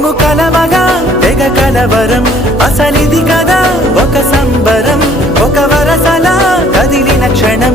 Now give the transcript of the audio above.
మేము కలవగా తెగ కలవరం అసలిది కదా ఒక సంబరం ఒక వరసలా కదిలిన క్షణం